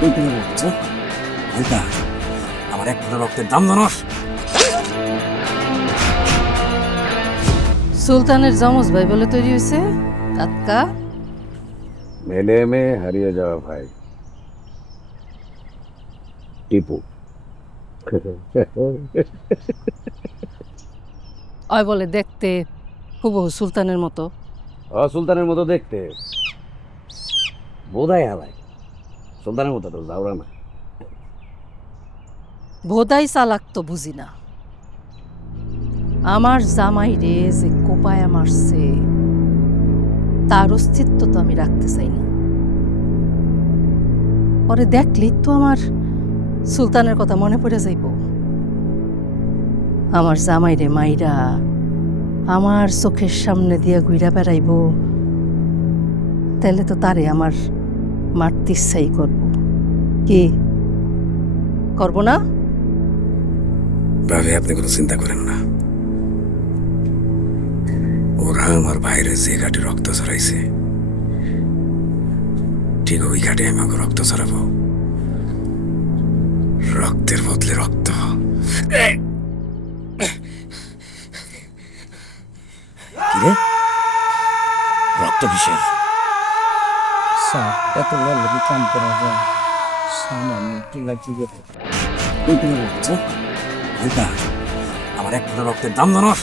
তুই তুমি বলছো হালকা আমার এক ফোঁটা রক্তের দাম জানোস? সুলতানের যমজ ভাই বলে তৈরি হয়েছে কাতকা। মেলে মে হারিয়ে যাওয়া ভাই টিপু। ওই বলে দেখতে হুবহু সুলতানের মতো। সুলতানের মতো দেখতে বোধাই হালাই, সুলতানের মতো তো যাওরা না। ভোদাই চালাক তো বুঝি না, আমার জামাই রে যে কোপায়া মারছে তার অস্তিত্ব তো আমি রাখতে চাই না। পরে দেখলি তো আমার সুলতানের কথা মনে পড়ে যাইব। আমার জামাই রে মাইরা আমার চোখের সামনে দিয়া ঘুরা বেড়াইব, তাহলে তো তারে আমার মারতে ইচ্ছাই করব। কি করব না? ভাবে আপনি কোনো চিন্তা করেন না, ওরা আমার বাইরে যে ঘাটে রক্ত ছড়াইছে ঠিক ওই ঘাটে আমি আমাকে রক্ত ছড়াবো। রক্তের বদলে রক্ত। কিরে রক্ত কিসের? স্যার এত ভালো কাম করা যায় সামান্য টিলা চিকে তুই তুমি বলছো হালকা আমার এক ফোঁটা রক্তের দাম জানোস?